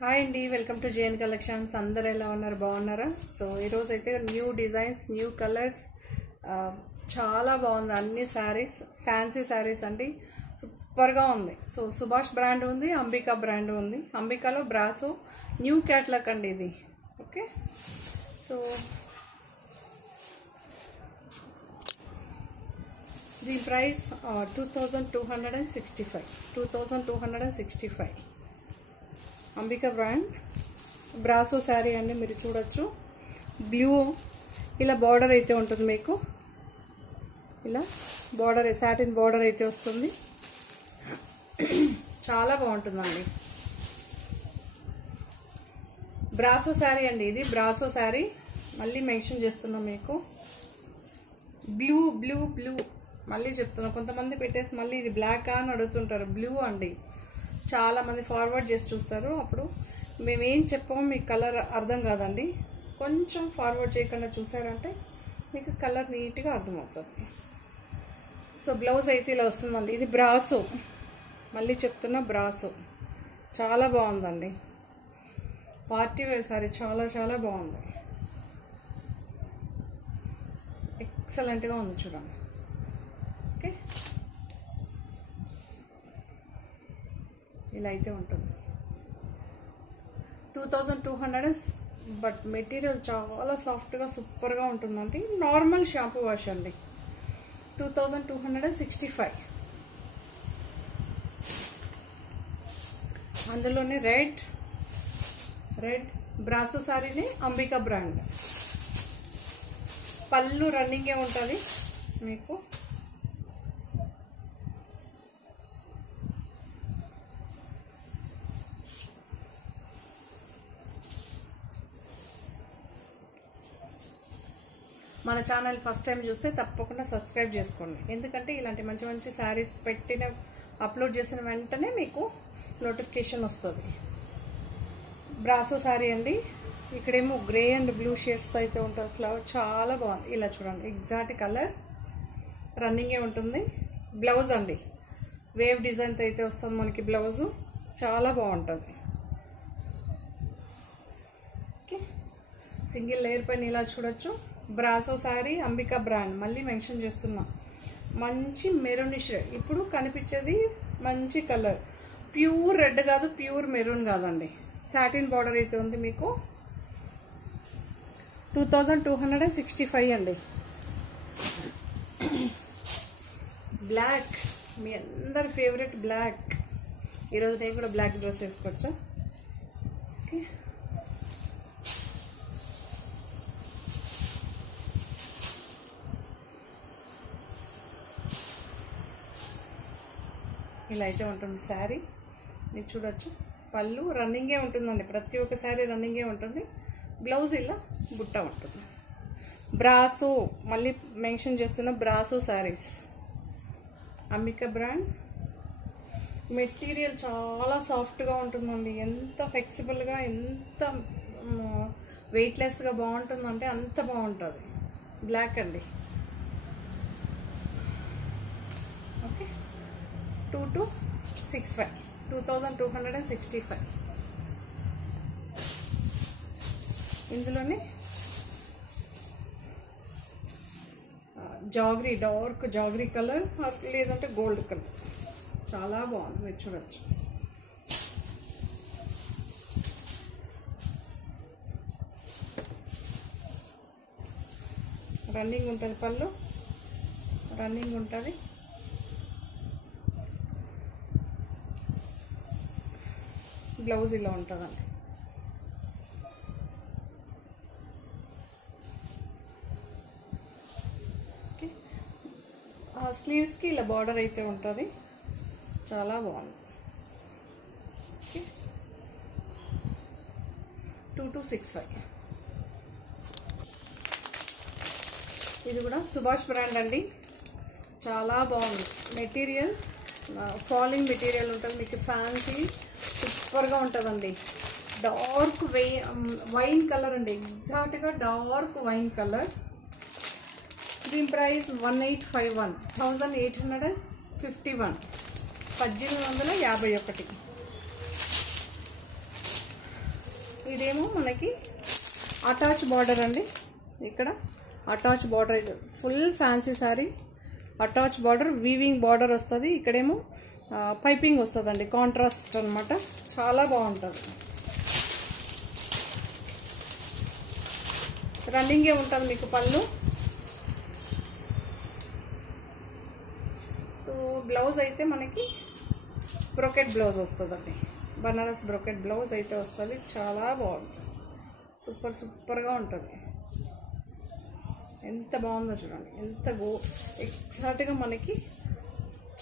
Hi అండి, welcome to JN collections. అందరు ఎలా ఉన్నారు? బాగున్నారా? సో ఈరోజు అయితే న్యూ డిజైన్స్, న్యూ కలర్స్, చాలా బాగుంది. అన్ని శారీస్ ఫ్యాన్సీ శారీస్ అండి, సూపర్గా ఉంది. సో సుభాష్ బ్రాండ్ ఉంది, అంబికా బ్రాండ్ ఉంది. అంబికాలో బ్రాసో న్యూ క్యాట్లాగ్ అండి ఇది. ఓకే, సో దీని price 2265 Ambika brand brasso sari అండి. మీరు చూడొచ్చు, బ్లూ ఇలా బార్డర్ అయితే ఉంటుంది మీకు. ఇలా బార్డర్, సాటిన్ బార్డర్ అయితే వస్తుంది. చాలా బాగుంటుందండి. బ్రాసో శారీ అండి ఇది. బ్రాసో శారీ మళ్ళీ మెన్షన్ చేస్తున్నాం మీకు. బ్లూ బ్లూ బ్లూ మళ్ళీ చెప్తున్నా. కొంతమంది పెట్టేసి మళ్ళీ ఇది బ్లాక్ అని అడుగుతుంటారు. బ్లూ అండి. చాలా మంది ఫార్వర్డ్ చేసి చూస్తారు, అప్పుడు మేమేం చెప్పామో మీకు కలర్ అర్థం కాదండి. కొంచెం ఫార్వర్డ్ చేయకుండా చూసారంటే మీకు కలర్ నీట్గా అర్థమవుతుంది. సో బ్లౌజ్ అయితే ఇలా వస్తుందండి. ఇది బ్రాసో, మళ్ళీ చెప్తున్నా బ్రాసో. చాలా బాగుందండి, పార్టీ వేర్ సారీ. చాలా చాలా బాగుంది, ఎక్సలెంట్గా ఉంది చూడండి. ఓకే, ఇలా అయితే ఉంటుంది. 2200, బట్ మెటీరియల్ చాలా సాఫ్ట్గా సూపర్గా ఉంటుందండి. నార్మల్ షాంపూ వాష్ అండి. 2265. అందులోనే రెడ్ బ్రాసో శారీని అంబికా బ్రాండ్. పళ్ళు రన్నింగే ఉంటుంది మీకు. మన ఛానల్ ఫస్ట్ టైం చూస్తే తప్పకుండా సబ్స్క్రైబ్ చేసుకోండి, ఎందుకంటే ఇలాంటి మంచి మంచి శారీస్ అప్లోడ్ చేసిన వెంటనే మీకు నోటిఫికేషన్ వస్తుంది. బ్రాసో శారీ అండి. ఇక్కడేమో గ్రే అండ్ బ్లూ షేడ్స్తో అయితే ఉంటుంది ఫ్లవర్. చాలా బాగుంది. ఇలా చూడండి, ఎగ్జాక్ట్ కలర్ రన్నింగే ఉంటుంది. బ్లౌజ్ అండి వేవ్ డిజైన్తో అయితే వస్తుంది మనకి బ్లౌజు. చాలా బాగుంటుంది. ఓకే, సింగిల్ లేయర్ పైన ఇలా చూడొచ్చు. బ్రాసో శారీ అంబికా బ్రాండ్ మళ్ళీ మెన్షన్ చేస్తున్నా. మంచి మెరూనిష్ రెడ్. ఇప్పుడు కనిపించేది మంచి కలర్. ప్యూర్ రెడ్ కాదు, ప్యూర్ మెరూన్ కాదండి. సాటిన్ బార్డర్ అయితే ఉంది మీకు. 2265 అండి. బ్లాక్, మీ అందరి ఫేవరెట్ బ్లాక్. ఈరోజు నేను కూడా బ్లాక్ డ్రెస్ వేసుకోవచ్చా? ఓకే, ఇలా అయితే ఉంటుంది శారీ. మీరు చూడొచ్చు, పళ్ళు రన్నింగే ఉంటుందండి. ప్రతి ఒక్క శారీ రన్నింగే ఉంటుంది. బ్లౌజ్ ఇలా బుట్ట ఉంటుంది. బ్రాసో మళ్ళీ మెన్షన్ చేస్తున్న brasso saris Ambika brand. Material చాలా సాఫ్ట్గా ఉంటుందండి. ఎంత ఫ్లెక్సిబుల్గా, ఎంత వెయిట్లెస్గా బాగుంటుందంటే అంత బాగుంటుంది. బ్లాక్ అండి. ఓకే, 2265. ఇందులోనే జాగ్రీ, డార్క్ జాగ్రీ కలర్, లేదంటే గోల్డ్ కలర్. చాలా బాగుంది, మీరు చూడొచ్చు. రన్నింగ్ ఉంటుంది, పళ్ళు రన్నింగ్ ఉంటుంది. బ్లౌజ్ ఇలా ఉంటుందండి. ఓకే, స్లీవ్స్కి ఇలా బార్డర్ అయితే ఉంటుంది. చాలా బాగుంది. ఓకే, 2265. ఇది కూడా సుభాష్ బ్రాండ్ అండి. చాలా బాగుంది మెటీరియల్. ఫాలింగ్ మెటీరియల్ ఉంటుంది మీకు. ఫ్యాన్సీ సూపర్గా ఉంటుందండి. డార్క్ వైన్ కలర్ అండి, ఎగ్జాక్ట్గా డార్క్ వైన్ కలర్. దీని ప్రైస్ 1851, 1851. 1851. ఇదేమో మనకి అటాచ్ బార్డర్ అండి. ఇక్కడ attach border, full fancy sari, attach border, weaving border వస్తుంది. ఇక్కడేమో పైపింగ్ వస్తుందండి, కాంట్రాస్ట్ అనమాట. చాలా బాగుంటుంది. రన్నింగే ఉంటుంది మీకు పళ్ళు. సో బ్లౌజ్ అయితే మనకి బ్రోకెట్ బ్లౌజ్ వస్తుందండి, బనారస్ బ్రోకెట్ బ్లౌజ్ అయితే వస్తుంది. చాలా బాగుంటుంది, సూపర్గా ఉంటుంది. ఎంత బాగుందో చూడండి, ఎంత ఎగ్జాక్ట్గా మనకి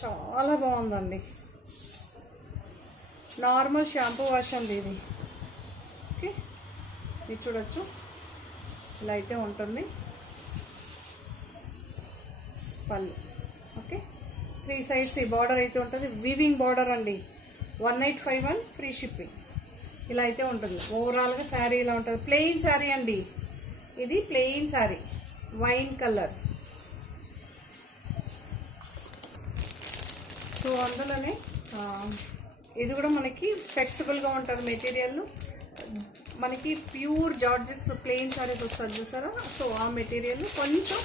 చాలా బాగుందండి. నార్మల్ షాంపూ వాష్ అండి ఇది. ఓకే, ఇది చూడొచ్చు, ఇలా అయితే ఉంటుంది పళ్ళు. ఓకే, 3 సైడ్స్ ఈ బార్డర్ అయితే ఉంటుంది. వీవింగ్ బార్డర్ అండి. 1851 ఫ్రీ షిప్పింగ్. ఇలా అయితే ఉంటుంది. ఓవరాల్గా శారీ ఇలా ఉంటుంది. ప్లెయిన్ శారీ అండి ఇది, plain sari, wine colour. So అందులోనే ఇది కూడా మనకి ఫ్లెక్సిబుల్గా ఉంటుంది మెటీరియల్. మనకి ప్యూర్ జార్జెట్స్ ప్లెయిన్ శారీస్ వస్తుంది చూసారా. సో ఆ మెటీరియల్ కొంచెం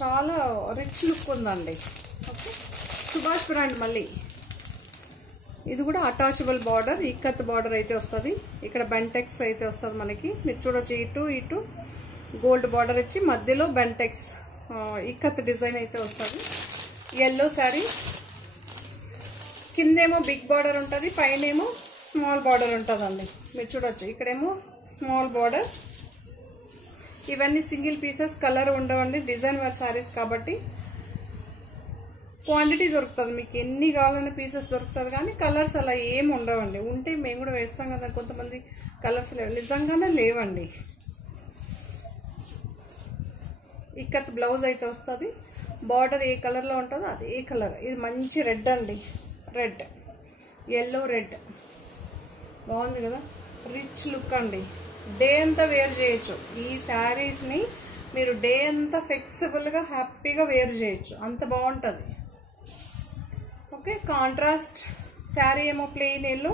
చాలా రిచ్ లుక్ ఉందండి. Okay, Subhash brand. మళ్ళీ ఇది కూడా అటాచబుల్ బార్డర్, ఇక్కత్ బార్డర్ అయితే వస్తుంది. ఇక్కడ బెంటెక్స్ అయితే వస్తుంది మనకి. మీరు చూడొచ్చు, ఇటు గోల్డ్ బార్డర్ ఇచ్చి మధ్యలో బెంటెక్స్ ఇక్కత్ డిజైన్ అయితే వస్తుంది. ఎల్లో శారీ, కిందేమో బిగ్ బార్డర్ ఉంటుంది, పైనేమో స్మాల్ బార్డర్ ఉంటుందండి. మీరు చూడొచ్చు, ఇక్కడేమో స్మాల్ బార్డర్. ఇవన్నీ సింగిల్ పీసెస్, కలర్ ఉండవండి, డిజైన్ వేర్ శారీస్ కాబట్టి క్వాంటిటీ దొరుకుతుంది. మీకు ఎన్ని కావాలన్న పీసెస్ దొరుకుతుంది, కానీ కలర్స్ అలా ఏమి ఉండవండి. ఉంటే మేము కూడా వేస్తాం కదా, కొంతమంది కలర్స్ లేవు, నిజంగానే లేవండి. ఇక్కత్ బ్లౌజ్ అయితే వస్తుంది. బార్డర్ ఏ కలర్లో ఉంటుందో అదే కలర్. ఇది మంచి రెడ్ అండి, రెడ్, ఎల్లో రెడ్, బాగుంది కదా, రిచ్ లుక్ అండి. డే అంతా వేర్ చేయొచ్చు ఈ శారీస్ని. మీరు డే అంతా ఫ్లెక్సిబుల్గా హ్యాపీగా వేర్ చేయొచ్చు, అంత బాగుంటుంది. ఓకే, కాంట్రాస్ట్ శారీ ఏమో plain yellow,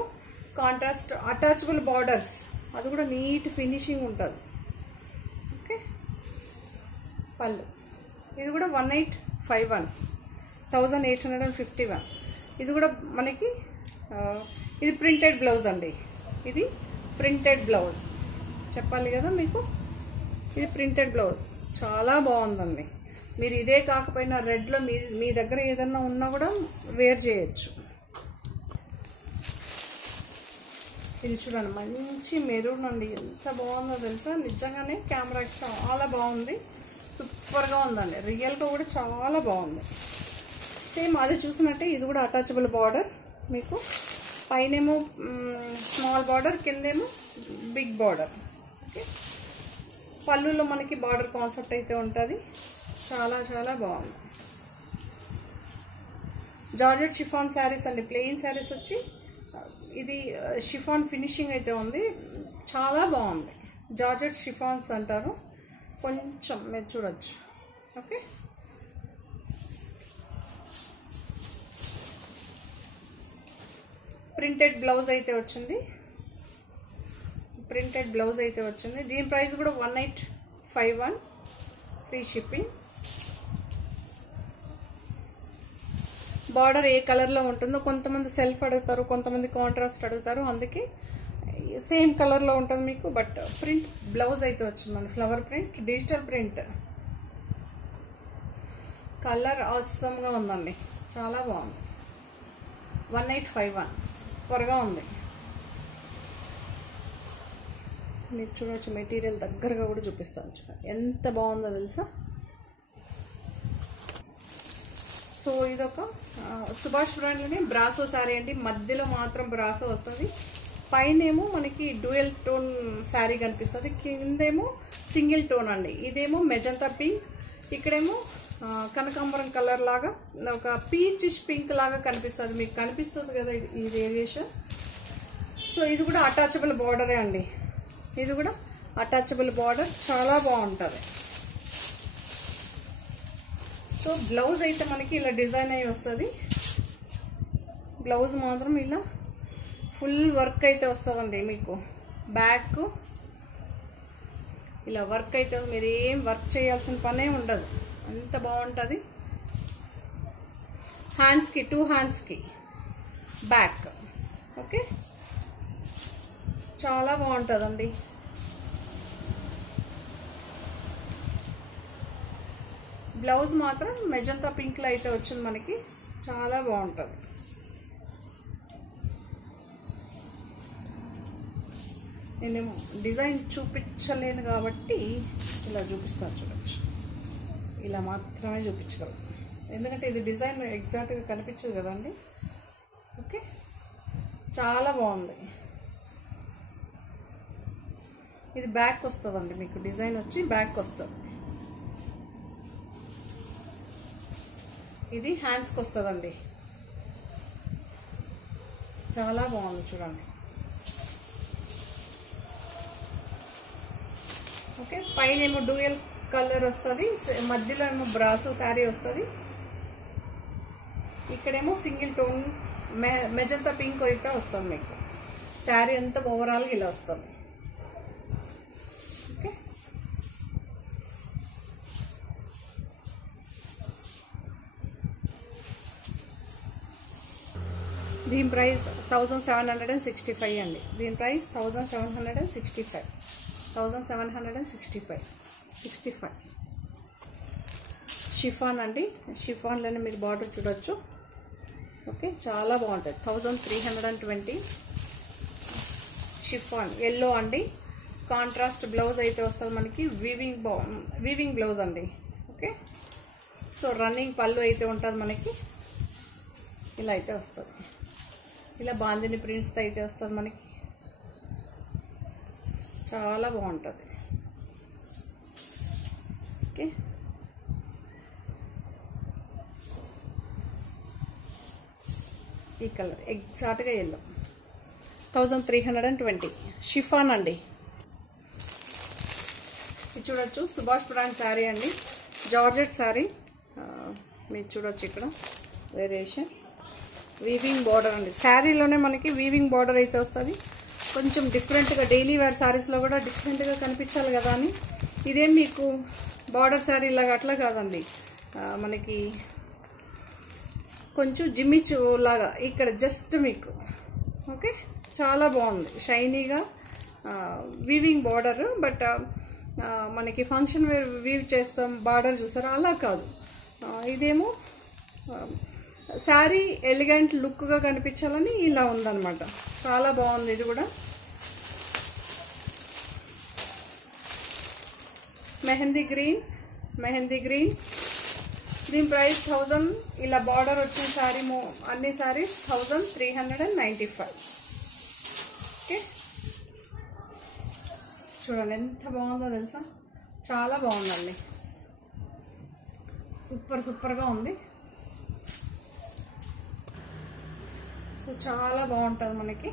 contrast attachable borders, అది కూడా నీట్ ఫినిషింగ్ ఉంటుంది. ఓకే, పళ్ళు ఇది కూడా 1851, 1851. ఇది కూడా మనకి ఇది ప్రింటెడ్ బ్లౌజ్ అండి. ఇది ప్రింటెడ్ బ్లౌజ్ చెప్పాలి కదా మీకు. ఇది ప్రింటెడ్ బ్లౌజ్ చాలా బాగుందండి. మీరు ఇదే కాకపోయినా రెడ్లో మీ దగ్గర ఏదన్నా ఉన్నా కూడా వేర్ చేయొచ్చు. ఇది చూడండి, మంచి మెరూన్ అండి, ఎంత బాగుందో తెలుసా. నిజంగానే కెమెరాకి చాలా బాగుంది, సూపర్గా ఉందండి. రియల్గా కూడా చాలా బాగుంది. సేమ్ అది చూసినట్టే ఇది కూడా అటాచబుల్ బార్డర్ మీకు. పైనేమో స్మాల్ బార్డర్, కిందేమో బిగ్ బార్డర్. ఓకే, పళ్ళులో మనకి బార్డర్ కాన్సెప్ట్ అయితే ఉంటుంది. చాలా చాలా బాగుంది. జార్జెట్ షిఫాన్ శారీస్ అండి, ప్లెయిన్ శారీస్ వచ్చి ఇది షిఫాన్ ఫినిషింగ్ అయితే ఉంది, చాలా బాగుంది. జార్జెట్ షిఫాన్స్ అంటారు. కొంచెం మీరు చూడొచ్చు. ఓకే, ప్రింటెడ్ బ్లౌజ్ అయితే వచ్చింది, ప్రింటెడ్ బ్లౌజ్ అయితే వచ్చింది. దీని ప్రైస్ కూడా 1851 ఫ్రీ షిప్పింగ్. బార్డర్ ఏ కలర్లో ఉంటుందో, కొంతమంది సెల్ఫ్ అడుగుతారు, కొంతమంది కాంట్రాస్ట్ అడుగుతారు, అందుకే సేమ్ కలర్లో ఉంటుంది మీకు. బట్ ప్రింట్ బ్లౌజ్ అయితే వచ్చిందండి, flower print, digital print. Colour అవసరంగా ఉందండి, చాలా బాగుంది. 1851 సూపర్గా ఉంది. మీరు చూడవచ్చు, మెటీరియల్ దగ్గరగా కూడా చూపిస్తాను, చూడండి ఎంత బాగుందో తెలుసా. సో ఇదొక సుభాష్ బ్రాండ్లోనే బ్రాసో శారీ అండి. మధ్యలో మాత్రం బ్రాసో వస్తుంది, పైనేమో మనకి డ్యూయల్ టోన్ శారీ కనిపిస్తుంది, కిందేమో సింగిల్ టోన్ అండి. ఇదేమో మెజంతా పింక్, ఇక్కడేమో కనకాంబరం కలర్ లాగా ఒక పీచిష్ పింక్ లాగా కనిపిస్తుంది. మీకు కనిపిస్తుంది కదా ఈ వేరియేషన్. సో ఇది కూడా అటాచబుల్ బార్డరే అండి, ఇది కూడా అటాచబుల్ బార్డర్, చాలా బాగుంటుంది. సో బ్లౌజ్ అయితే మనకి ఇలా డిజైన్ అయ్యి వస్తుంది. బ్లౌజ్ మాత్రం ఇలా ఫుల్ వర్క్ అయితే వస్తుందండి మీకు. బ్యాక్ ఇలా వర్క్ అయితే మీరు ఏం వర్క్ చేయాల్సిన పనే ఉండదు, అంత బాగుంటుంది. హ్యాండ్స్కి 2 హ్యాండ్స్కి బ్యాక్. ఓకే, చాలా బాగుంటుందండి. బ్లౌజ్ మాత్రం మెజంతా పింక్లో అయితే వచ్చింది మనకి, చాలా బాగుంటుంది. నేను డిజైన్ చూపించలేను కాబట్టి ఇలా చూపిస్తాను, చూడొచ్చు. ఇలా మాత్రమే చూపించగలను, ఎందుకంటే ఇది డిజైన్ ఎగ్జాక్ట్గా కనిపించదు కదండి. ఓకే, చాలా బాగుంది. ఇది బ్యాక్ వస్తుందండి, మీకు డిజైన్ వచ్చి బ్యాక్ వస్తుంది. ఇది హ్యాండ్స్కి వస్తుందండి, చాలా బాగుంది చూడండి. ఓకే, పైన ఏమో డ్యూయల్ కలర్ వస్తుంది, మధ్యలో ఏమో బ్రాసో శారీ వస్తుంది, ఇక్కడేమో సింగిల్ టోన్ మెజంతా పింక్ అయితే వస్తుంది మీకు. శారీ అంతా ఓవరాల్గా ఇలా వస్తుంది. ఓకే, దీని ప్రైస్ 1765 అండి. దీని ప్రైస్ 1765 షిఫాన్ అండి. షిఫాన్లోనే మీరు బార్డర్ చూడొచ్చు. ఓకే, చాలా బాగుంటుంది. 1320 షిఫాన్ ఎల్లో అండి. కాంట్రాస్ట్ బ్లౌజ్ అయితే వస్తుంది మనకి, వీవింగ్ బ్లౌజ్ అండి. ఓకే, సో రన్నింగ్ పళ్ళు అయితే ఉంటుంది మనకి, ఇలా అయితే వస్తుంది. ఇలా బాందిని ప్రింట్స్ అయితే వస్తుంది మనకి, చాలా బాగుంటుంది. ఓకే, ఈ కలర్ ఎగ్జాక్ట్గా ఎల్లో. 1320 షిఫాన్ అండి. ఇది చూడొచ్చు, సుభాష్ బ్రాండ్ శారీ అండి, జార్జెట్ శారీ. మీరు చూడొచ్చు ఇక్కడ వేరియేషన్, వీవింగ్ బార్డర్ అండి. శారీలోనే మనకి వీవింగ్ బార్డర్ అయితే వస్తుంది. కొంచెం డిఫరెంట్గా డైలీ వేర్ శారీస్లో కూడా డిఫరెంట్గా కనిపించాలి కదా అని, ఇదేం మీకు బార్డర్ శారీ లాగా అట్లా కాదండి, మనకి కొంచెం జిమ్మిచ్ లాగా ఇక్కడ జస్ట్ మీకు. ఓకే, చాలా బాగుంది, షైనీగా వీవింగ్ బార్డర్. బట్ మనకి ఫంక్షన్ వేర్ వీవ్ చేస్తాం బార్డర్ చూసారా, అలా కాదు. ఇదేమో శారీ ఎలిగెంట్ లుక్గా కనిపించాలని ఇలా ఉందన్నమాట, చాలా బాగుంది. ఇది కూడా మెహందీ గ్రీన్. దీని ప్రైస్ 1000. ఇలా బార్డర్ వచ్చిన శారీ అన్ని శారీస్ 1395. ఓకే, చూడండి ఎంత బాగుందో తెలుసా, చాలా బాగుందండి, సూపర్గా ఉంది. సో చాలా బాగుంటుంది మనకి.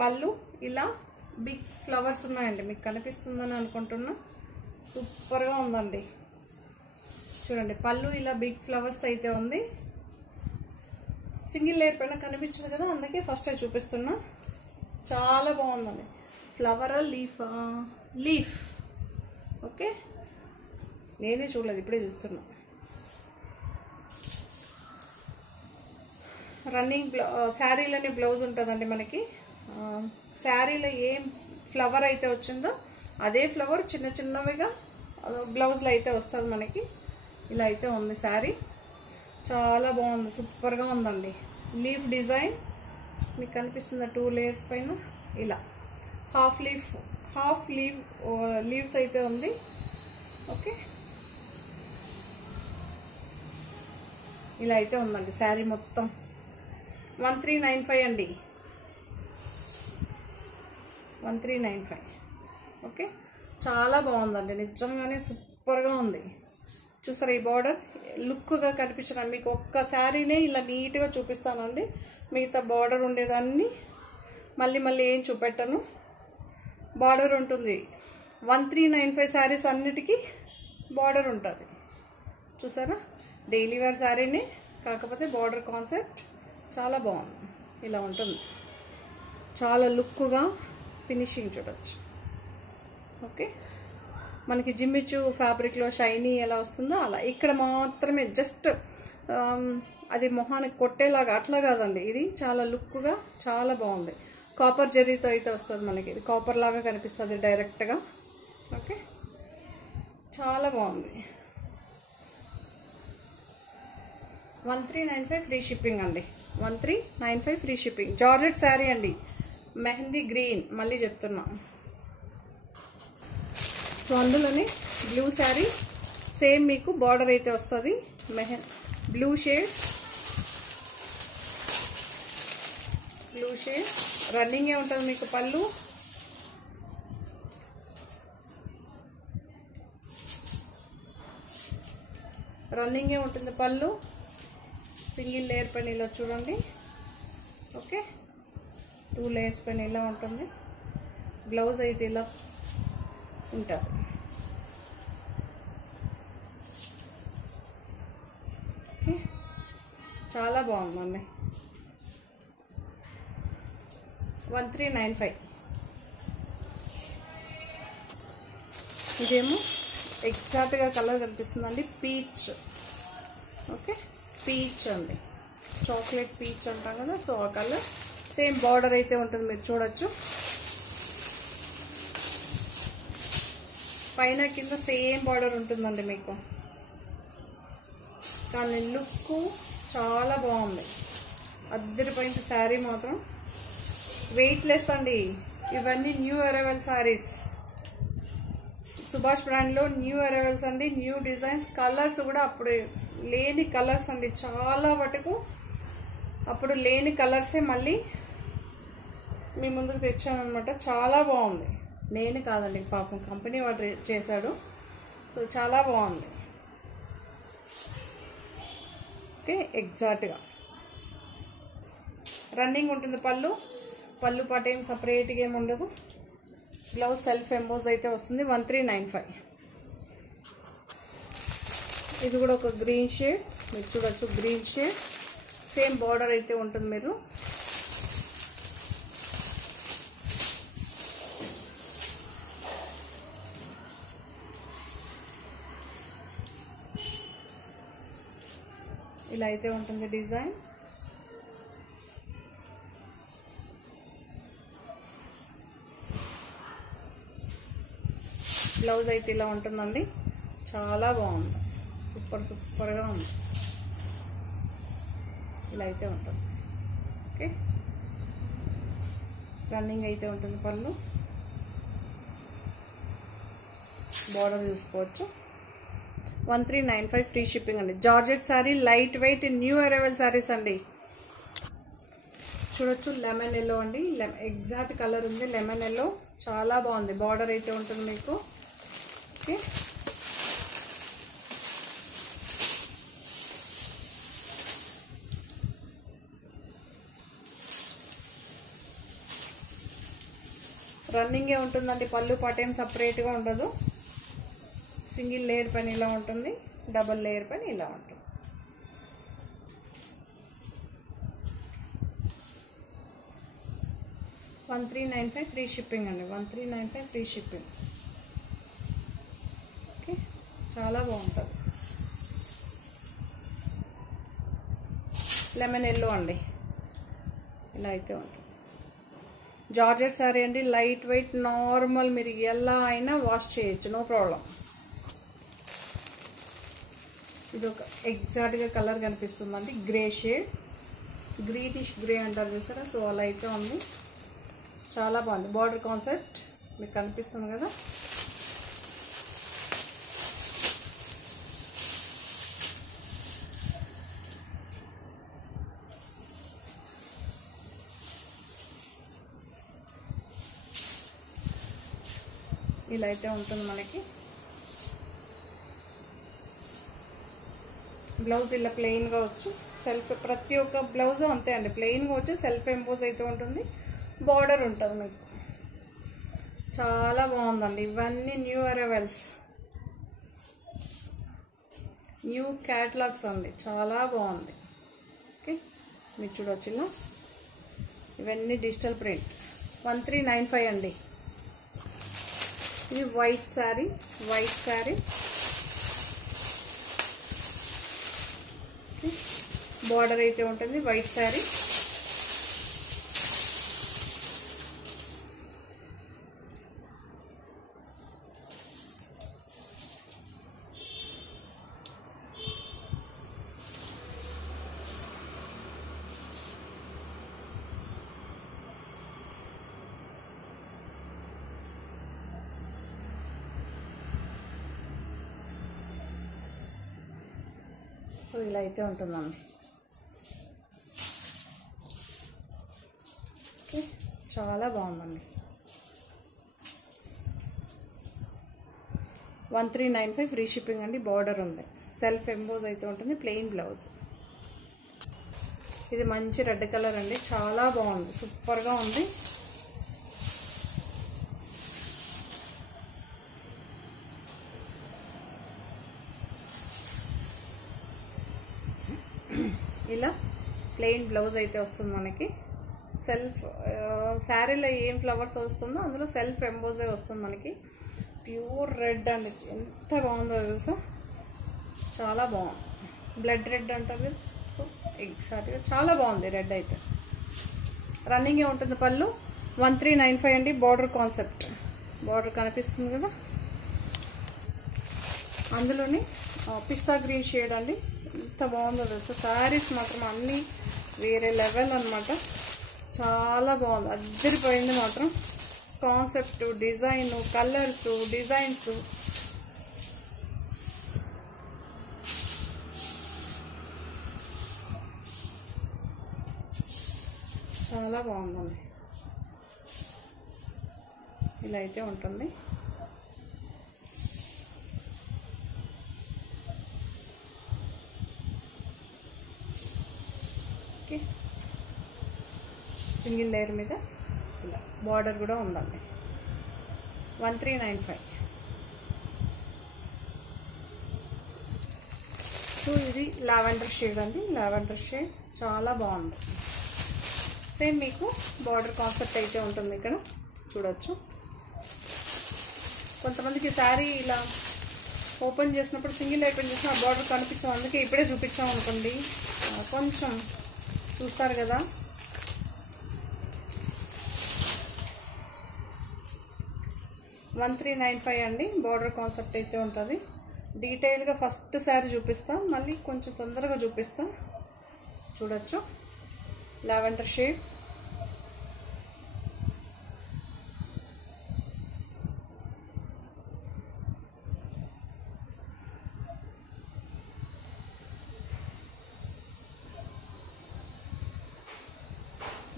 పళ్ళు ఇలా బిగ్ ఫ్లవర్స్ ఉన్నాయండి, మీకు కనిపిస్తుందని అనుకుంటున్నా, సూపర్గా ఉందండి. చూడండి, పళ్ళు ఇలా బిగ్ ఫ్లవర్స్ అయితే ఉంది. సింగిల్ లేయర్ పైన కనిపించదు కదా, అందుకే ఫస్ట్ చూపిస్తున్నా. చాలా బాగుందండి, ఫ్లవర్ లీఫ్. ఓకే, నేనే చూడలేదు, ఇప్పుడే చూస్తున్నా. రన్నింగ్ శారీలోనే బ్లౌజ్ ఉంటుందండి మనకి. శారీలో ఏం ఫ్లవర్ అయితే వచ్చిందో అదే ఫ్లవర్ చిన్నవిగా బ్లౌజ్లో అయితే వస్తుంది మనకి. ఇలా అయితే ఉంది శారీ, చాలా బాగుంది, సూపర్గా ఉందండి. లీఫ్ డిజైన్ మీకు కనిపిస్తుంది 2 లేయర్స్ పైన. ఇలా హాఫ్ లీవ్స్ అయితే ఉంది. ఓకే, ఇలా అయితే ఉందండి శారీ మొత్తం. 1395 అండి, 1395. ఓకే, చాలా బాగుందండి, నిజంగానే సూపర్గా ఉంది. చూసారా, ఈ బార్డర్ లుక్గా కనిపించడం మీకు ఒక్క శారీనే ఇలా నీట్గా చూపిస్తానండి. మిగతా బార్డర్ ఉండేదాన్ని మళ్ళీ ఏం చూపెట్టను, బార్డర్ ఉంటుంది. 1395 శారీస్ అన్నిటికీ బార్డర్ ఉంటుంది. చూసారా, డైలీ వేర్ శారీనే, కాకపోతే బార్డర్ కాన్సెప్ట్ చాలా బాగుంది, ఇలా ఉంటుంది. చాలా లుక్గా ఫినిషింగ్ చూడొచ్చు. ఓకే, మనకి జిమ్మిచు ఫ్యాబ్రిక్లో షైనీ ఎలా వస్తుందో అలా. ఇక్కడ మాత్రమే జస్ట్ అది మొహానికి కొట్టేలాగా అట్లా కాదండి, ఇది చాలా లుక్గా చాలా బాగుంది. కాపర్ జరీతో అయితే వస్తుంది మనకి, ఇది కాపర్ లాగా కనిపిస్తుంది డైరెక్ట్గా. ఓకే, చాలా బాగుంది. 1395 ఫ్రీ షిప్పింగ్ అండి. 1395 ఫ్రీ షిప్పింగ్. జార్జెట్ శారీ అండి, మెహందీ గ్రీన్, మళ్ళీ చెప్తున్నా. సో అందులోనే బ్లూ శారీ, సేమ్ మీకు బార్డర్ అయితే వస్తుంది, బ్లూ షేడ్, రన్నింగే ఉంటుంది మీకు పళ్ళు. రన్నింగే ఉంటుంది పళ్ళు, సింగిల్ లేయర్ పైన ఇలా చూడండి. ఓకే, 2 లేయర్స్ పైన ఇలా ఉంటుంది. బ్లౌజ్ అయితే ఇలా ఉంటుంది. ఓకే, చాలా బాగుందండి. 1395. ఇదేమో ఎగ్జాక్ట్గా కలర్ కనిపిస్తుందండి, పీచ్. ఓకే, పీచ్ అండి, చాక్లెట్ పీచ్ అంటాం కదా, సో ఆ కలర్. సేమ్ బార్డర్ అయితే ఉంటుంది, మీరు చూడొచ్చు. పైన కింద సేమ్ బార్డర్ ఉంటుందండి మీకు, కానీ లుక్ చాలా బాగుంది. అద్దరిపోయిన శారీ మాత్రం వెయిట్లెస్ అండి. ఇవన్నీ న్యూ అరైవల్ శారీస్, సుభాష్ బ్రాండ్లో న్యూ అరైవల్స్ అండి, న్యూ డిజైన్స్. కలర్స్ కూడా అప్పుడు లేని కలర్స్ అండి, చాలా మటుకు అప్పుడు లేని కలర్సే మళ్ళీ మీ ముందుకు తెచ్చాను అనమాట. చాలా బాగుంది. నేను కాదండి, పాపం కంపెనీ వాడు చేశాడు, సో చాలా బాగుంది. ఓకే, ఎగ్జాక్ట్గా రన్నింగ్ ఉంటుంది పళ్ళు. పళ్ళు పాట ఏం సపరేట్గా ఏమి ఉండదు. బ్లౌజ్ సెల్ఫ్ ఎంబోజ్ అయితే వస్తుంది. 1395. ఇది కూడా ఒక గ్రీన్ షేడ్, మీరు చూడొచ్చు, గ్రీన్ షేడ్. సేమ్ బార్డర్ అయితే ఉంటుంది. మీరు ఇలా అయితే ఉంటుంది డిజైన్. బ్లౌజ్ అయితే ఇలా ఉంటుందండి, చాలా బాగుంది, సూపర్గా ఉంది. ఇలా అయితే ఉంటుంది. ఓకే, రన్నింగ్ అయితే ఉంటుంది పళ్ళు. బార్డర్ చూసుకోవచ్చు. 1395 ఫ్రీ షిప్పింగ్ అండి. Georgette sari, light weight, new arrival saris అండి. చూడొచ్చు, లెమన్ ఎల్లో అండి, ఎగ్జాక్ట్ కలర్ ఉంది, లెమన్ ఎల్లో, చాలా బాగుంది. బార్డర్ అయితే ఉంటుంది మీకు. ఓకే, రన్నింగే ఉంటుందండి. పళ్ళు పాటేం సపరేట్గా ఉండదు. సింగిల్ లేయర్ పైన ఇలా ఉంటుంది, డబుల్ లేయర్ పైన ఇలా ఉంటుంది. $1395 ఫ్రీ షిప్పింగ్ అండి. 1395 ఫ్రీ షిప్పింగ్. ఓకే, చాలా బాగుంటుంది. లెమన్ ఎల్లో అండి, ఇలా అయితే ఉంటుంది. జార్జెట్ శారీ అండి, లైట్ వెయిట్, నార్మల్, మీరు ఎలా అయినా వాష్ చేయొచ్చు, నో ప్రాబ్లం. ఇది ఒక ఎగ్జాక్ట్గా కలర్ కనిపిస్తుందండి, గ్రే షేడ్, గ్రీనిష్ గ్రే అంటారు చూసారా, సో అలా అయితే ఉంది. చాలా బాగుంది. బార్డర్ కాన్సెప్ట్ మీకు కనిపిస్తుంది కదా. ఇలా అయితే ఉంటుంది మనకి. బ్లౌజ్ ఇలా ప్లెయిన్గా వచ్చి సెల్ఫ్, ప్రతి ఒక్క బ్లౌజ్ అంతే అండి, ప్లెయిన్గా వచ్చి సెల్ఫ్ ఎంపోజ్ అయితే ఉంటుంది. బార్డర్ ఉంటుంది మీకు. చాలా బాగుందండి. ఇవన్నీ న్యూ అరైవల్స్, న్యూ క్యాటలాగ్స్ అండి, చాలా బాగుంది. ఓకే, మీరు చూడవచ్చు ఇలా, ఇవన్నీ డిజిటల్ ప్రింట్. 1395 అండి. ఇది వైట్ శారీ బార్డర్ అయితే ఉంటుంది. వైట్ శారీ సో ఇలా అయితే ఉంటుందండి. ఓకే, చాలా బాగుందండి. 1395 ఫ్రీ షిప్పింగ్ అండి. బార్డర్ ఉంది, సెల్ఫ్ ఎంబోజ్ అయితే ఉంటుంది, ప్లెయిన్ బ్లౌజ్. ఇది మంచి రెడ్ కలర్ అండి, చాలా బాగుంది, సూపర్గా ఉంది. ఇలా ప్లెయిన్ బ్లౌజ్ అయితే వస్తుంది మనకి. సెల్ఫ్ శారీలో ఏం ఫ్లవర్స్ వస్తుందో అందులో సెల్ఫ్ ఎంబోజే వస్తుంది మనకి. ప్యూర్ రెడ్ అండి, ఎంత బాగుందో తెలుసా, చాలా బాగుంది. బ్లడ్ రెడ్ అంటారు, సో ఎగ్జాక్ట్గా చాలా బాగుంది. రెడ్ అయితే రన్నింగే ఉంటుంది. పళ్ళు 1395 అండి. బార్డర్ కాన్సెప్ట్, బార్డర్ కనిపిస్తుంది కదా, అందులోని పిస్తా గ్రీన్ షేడ్ అండి. ఎంత బాగుందో తెలుసా. శారీస్ మాత్రం అన్నీ వేరే లెవెల్ అనమాట, చాలా బాగుంది, అద్దరిపోయింది మాత్రం. కాన్సెప్ట్, డిజైన్, కలర్స్, డిజైన్స్ చాలా బాగుందండి. ఇలా అయితే ఉంటుంది. ఓకే, సింగిల్ లేయర్ మీద ఇలా బార్డర్ కూడా ఉందండి. 1395. సో ఇది లావెండర్ షేడ్ అండి. లావెండర్ షేడ్ చాలా బాగుంది. సేమ్ మీకు బార్డర్ కాన్సెప్ట్ అయితే ఉంటుంది, ఇక్కడ చూడొచ్చు. కొంతమందికి శారీ ఇలా ఓపెన్ చేసినప్పుడు సింగిల్ ఓపెన్ చేసిన ఆ బార్డర్ కనిపించాం, అందుకే ఇప్పుడే చూపించాం అనుకోండి, కొంచెం చూస్తారు కదా. $1395 అండి. బార్డర్ కాన్సెప్ట్ అయితే ఉంటుంది. డీటెయిల్గా ఫస్ట్ శారీ చూపిస్తా, మళ్ళీ కొంచెం తొందరగా చూపిస్తా, చూడొచ్చు. లావెండర్ షేడ్,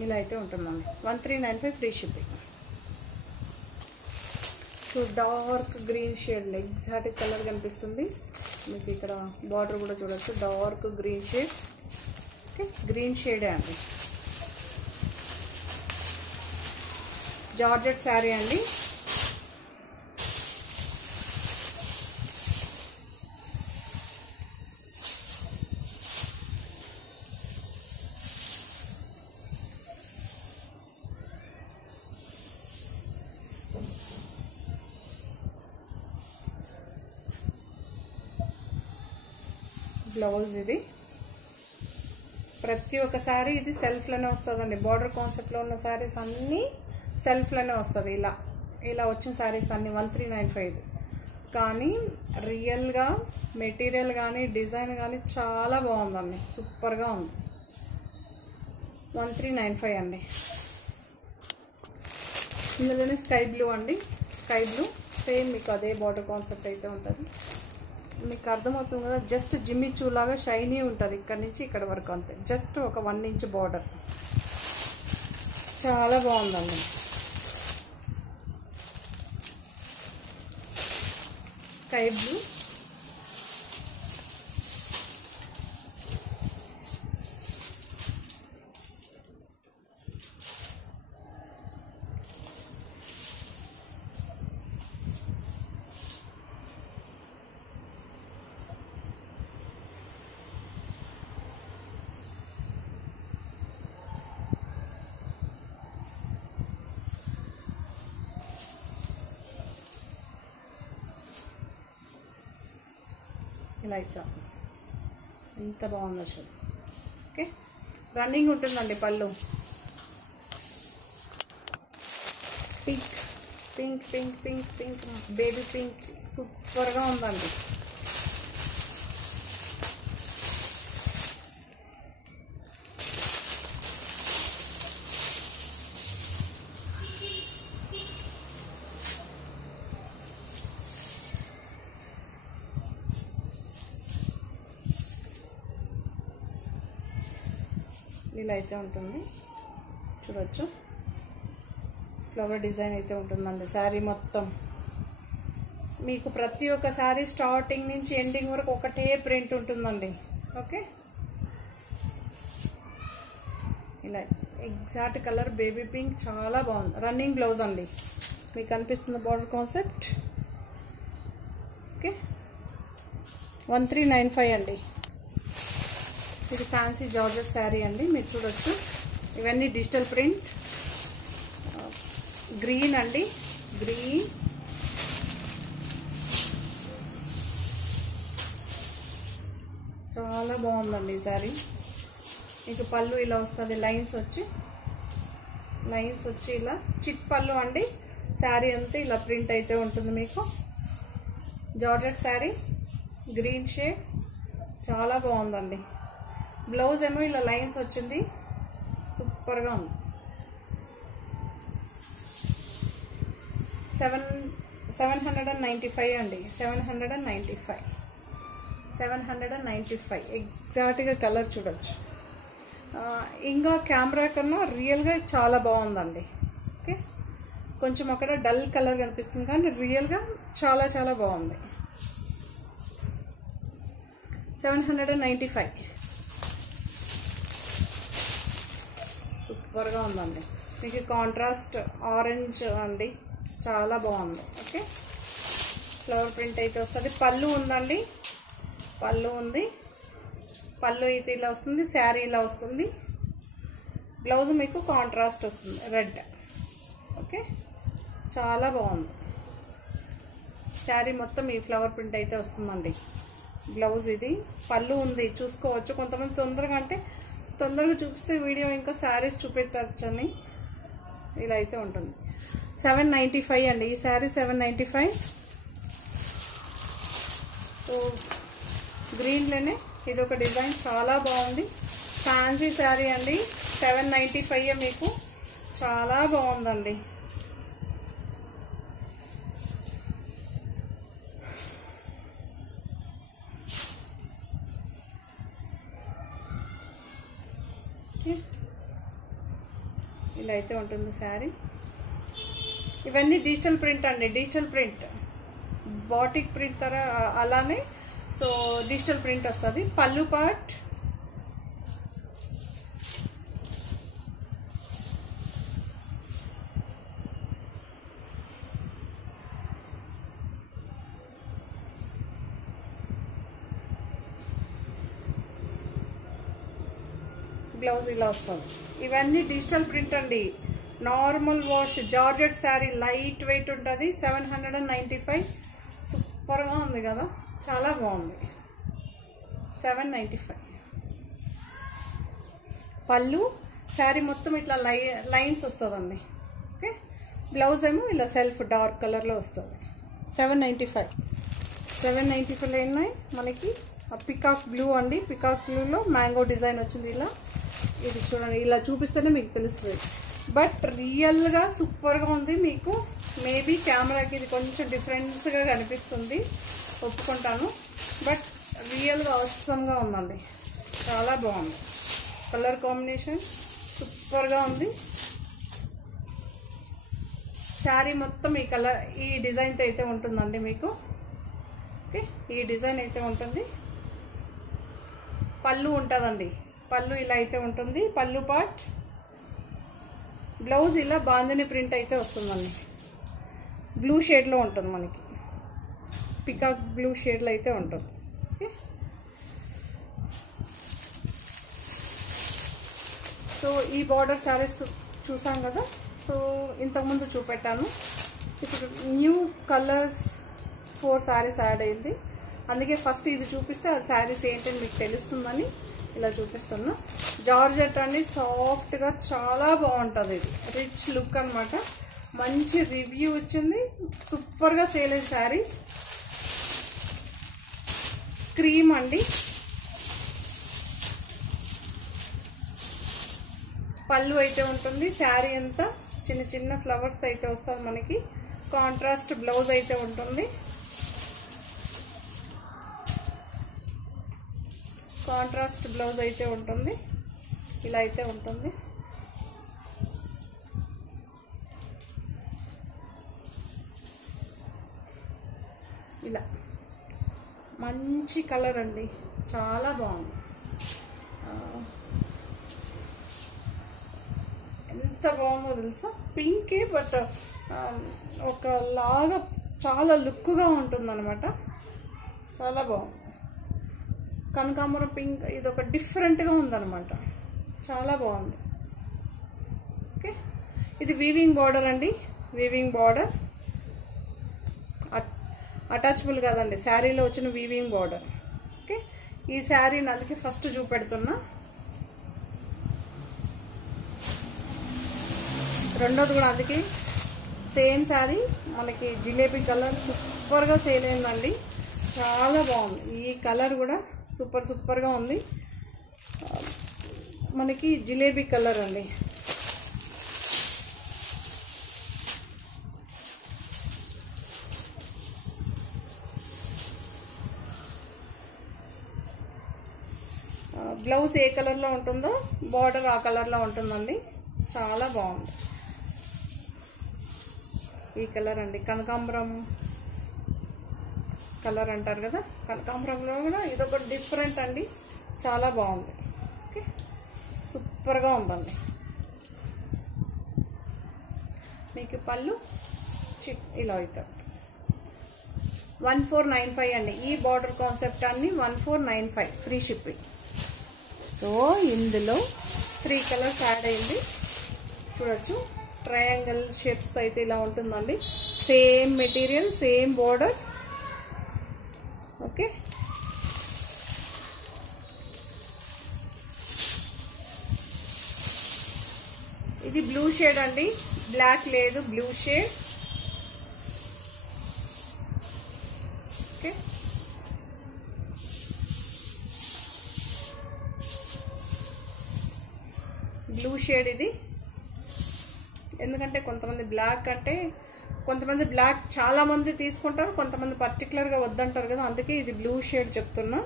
ఇలా అయితే ఉంటుందండి. 1395 free shipping. So dark green shade, exact colour కనిపిస్తుంది మీకు. ఇక్కడ బార్డర్ కూడా చూడొచ్చు, dark green shade. Okay, green షేడే అండి. జార్జెట్ శారీ అండి. బ్లౌజ్ ఇది. ప్రతి ఒక్క శారీ ఇది సెల్ఫ్లోనే వస్తుందండి. బార్డర్ కాన్సెప్ట్లో ఉన్న శారీస్ అన్నీ సెల్ఫ్లోనే వస్తుంది. ఇలా వచ్చిన శారీస్ అన్నీ 1395. కానీ రియల్గా మెటీరియల్ కానీ డిజైన్ కానీ చాలా బాగుందండి, సూపర్గా ఉంది. 1395 అండి. ఇందులోనే స్కై బ్లూ అండి. స్కై బ్లూ సేమ్ మీకు అదే బార్డర్ కాన్సెప్ట్ అయితే ఉంటుంది. మీకు అర్థమవుతుంది కదా, జస్ట్ జిమ్మి చూలాగా షైనీ ఉంటుంది ఇక్కడ నుంచి ఇక్కడ వరకు, అంతే. జస్ట్ ఒక 1 ఇంచ్ బార్డర్, చాలా బాగుందండి. స్కై బ్లూ, ఇలా అయితే ఎంత బాగుందో అసలు. ఓకే, రన్నింగ్ ఉంటుందండి పళ్ళు. Pink pink pink pink pink baby pink సూపర్గా ఉందండి. ఇలా అయితే ఉంటుంది, చూడొచ్చు. ఫ్లవర్ డిజైన్ అయితే ఉంటుందండి శారీ మొత్తం. మీకు ప్రతి ఒక్క శారీ స్టార్టింగ్ నుంచి ఎండింగ్ వరకు ఒకటే ప్రింట్ ఉంటుందండి. ఓకే, ఇలా ఎగ్జాక్ట్ కలర్ బేబీ పింక్ చాలా బాగుంది. రన్నింగ్ బ్లౌజ్ అండి, మీకు అనిపిస్తుంది బార్డర్ కాన్సెప్ట్. ఓకే, 1395 అండి. ఇది ఫ్యాన్సీ జార్జెట్ శారీ అండి, మీరు చూడొచ్చు. ఇవన్నీ డిజిటల్ ప్రింట్. గ్రీన్ అండి, గ్రీన్. చాలా బాగుందండి ఈ శారీ. మీకు పళ్ళు ఇలా వస్తుంది, లైన్స్ వచ్చి ఇలా చిట్ పళ్ళు అండి. శారీ అంతా ఇలా ప్రింట్ అయితే ఉంటుంది మీకు. జార్జెట్ శారీ, గ్రీన్ షేడ్, చాలా బాగుందండి. బ్లౌజ్ ఏమో ఇలా లైన్స్ వచ్చింది, సూపర్గా ఉంది. 795 అండి, 795 ఎగ్జాక్ట్గా కలర్ చూడొచ్చు. ఇంకా కెమెరా కన్నా రియల్గా చాలా బాగుందండి. ఓకే, కొంచెం అక్కడ డల్ కలర్ కనిపిస్తుంది కానీ రియల్గా చాలా చాలా బాగుంది. 795 సూపర్గా ఉందండి. మీకు కాంట్రాస్ట్ ఆరెంజ్ అండి, చాలా బాగుంది. ఓకే, ఫ్లవర్ ప్రింట్ అయితే వస్తుంది. పళ్ళు ఉందండి, పళ్ళు ఉంది. పళ్ళు అయితే ఇలా వస్తుంది, శారీ ఇలా వస్తుంది. బ్లౌజ్ మీకు కాంట్రాస్ట్ వస్తుంది, రెడ్. ఓకే, చాలా బాగుంది. శారీ మొత్తం ఈ ఫ్లవర్ ప్రింట్ అయితే వస్తుందండి. బ్లౌజ్ ఇది, పళ్ళు ఉంది, చూసుకోవచ్చు. కొంతమంది తొందరగా చూపిస్తే వీడియో ఇంకా శారీస్ చూపెట్టచ్చని ఇలా అయితే ఉంటుంది. 795 అండి ఈ శారీ, 795. సో గ్రీన్లోనే ఇది ఒక డిజైన్ చాలా బాగుంది. ఫ్యాన్సీ శారీ అండి, 795 మీకు చాలా బాగుందండి. ఇలా అయితే ఉంటుంది శారీ. ఇవన్నీ డిజిటల్ ప్రింట్ అండి, డిజిటల్ ప్రింట్, బాటిక్ ప్రింట్ అలానే. సో డిజిటల్ ప్రింట్ వస్తుంది. పళ్ళు పార్ట్, బ్లౌజ్ ఇలా వస్తుంది. ఇవన్నీ డిజిటల్ ప్రింట్ అండి, normal wash georgette sari, light weight ఉంటుంది. 795 సూపర్గా ఉంది కదా, చాలా బాగుంది. 795 పళ్ళు, శారీ మొత్తం ఇట్లా లైన్స్ వస్తుందండి. ఓకే, బ్లౌజ్ ఏమో ఇలా సెల్ఫ్ డార్క్ కలర్లో వస్తుంది. 795 ఉన్నాయి మనకి. పికాక్ బ్లూ అండి, పికాక్ బ్లూలో మ్యాంగో డిజైన్ వచ్చింది. ఇలా ఇది చూడండి, ఇలా చూపిస్తేనే మీకు తెలుస్తుంది. బట్ రియల్గా సూపర్గా ఉంది. మీకు మేబీ కెమెరాకి ఇది కొంచెం డిఫరెన్స్గా కనిపిస్తుంది, ఒప్పుకుంటాను. బట్ రియల్గా అవసరంగా ఉందండి, చాలా బాగుంది. కలర్ కాంబినేషన్ సూపర్గా ఉంది. శారీ మొత్తం ఈ కలర్, ఈ డిజైన్తో అయితే ఉంటుందండి మీకు. ఓకే, ఈ డిజైన్ అయితే ఉంటుంది. పళ్ళు ఉంటుందండి, పళ్ళు ఇలా అయితే ఉంటుంది. పళ్ళు పార్ట్, బ్లౌజ్ ఇలా బాందిని ప్రింట్ అయితే వస్తుందండి. బ్లూ షేడ్లో ఉంటుంది మనకి, పికాక్ బ్లూ షేడ్లో అయితే ఉంటుంది. ఓకే, సో ఈ బార్డర్ శారీస్ చూసాం కదా. సో ఇంతకుముందు చూపెట్టాను. ఇప్పుడు న్యూ కలర్స్ 4 శారీస్ యాడ్ అయింది. అందుకే ఫస్ట్ ఇది చూపిస్తే అది శారీస్ ఏంటని మీకు తెలుస్తుందని ఇలా చూపిస్తున్నా. జార్జెట్ అండి, సాఫ్ట్గా చాలా బాగుంటుంది. ఇది రిచ్ లుక్ అనమాట. మంచి రివ్యూ వచ్చింది, సూపర్గా సేల్ అయ్యే శారీస్. క్రీమ్ అండి, పళ్ళు అయితే ఉంటుంది. శారీ అంతా చిన్న చిన్న ఫ్లవర్స్ అయితే వస్తుంది మనకి. కాంట్రాస్ట్ బ్లౌజ్ అయితే ఉంటుంది. కాంట్రాస్ట్ బ్లౌజ్ అయితే ఉంటుంది. ఇలా అయితే ఉంటుంది. ఇలా మంచి కలర్ అండి, చాలా బాగుంది. ఎంత బాగుందో తెలుసా, పింకే బట్ ఒక లాగా చాలా లుక్గా ఉంటుంది అనమాట. చాలా బాగుంది. కనకాంబరం పింక్, ఇది ఒక డిఫరెంట్గా ఉందన్నమాట. చాలా బాగుంది. ఓకే, ఇది వీవింగ్ బార్డర్ అండి. వీవింగ్ బార్డర్ అటాచబుల్ కాదండి, శారీలో వచ్చిన వీవింగ్ బార్డర్. ఓకే, ఈ శారీని అందుకే ఫస్ట్ చూపెడుతున్నా. రెండోది కూడా అందుకే సేమ్ శారీ మనకి జిలేబీ కలర్ సూపర్గా సేల్ అయిందండి. చాలా బాగుంది. ఈ కలర్ కూడా సూపర్గా ఉంది. మనకి జిలేబీ కలర్ అండి. బ్లౌజ్ ఏ కలర్లో ఉంటుందో బార్డర్ ఆ కలర్లో ఉంటుందండి. చాలా బాగుంది. ఈ కలర్ అండి, కనకాంబరం కలర్ అంటారు కదా, కనకాంబరంలో కూడా ఇదొక డిఫరెంట్ అండి. చాలా బాగుంది. ఓకే, సూపర్గా ఉందండి. మీకు పళ్ళు ఇలా అవుతుంది. 1495 అండి. ఈ బార్డర్ కాన్సెప్ట్ అన్ని 1495 ఫ్రీ షిప్పింగ్. సో ఇందులో 3 కలర్స్ యాడ్ అయింది, చూడొచ్చు. ట్రయాంగిల్ షేప్స్ అయితే ఇలా ఉంటుందండి. Same material, same border. Okay, ఇది బ్లూ షేడ్ అండి, బ్లాక్ లేదు, blue shade. Okay, blue shade ఇది. ఎందుకంటే కొంతమంది బ్లాక్ అంటే కొంతమంది బ్లాక్ చాలా మంది తీసుకుంటారు, కొంతమంది పర్టికులర్గా వద్దంటారు కదా, అందుకే ఇది బ్లూ షేడ్ చెప్తున్నా.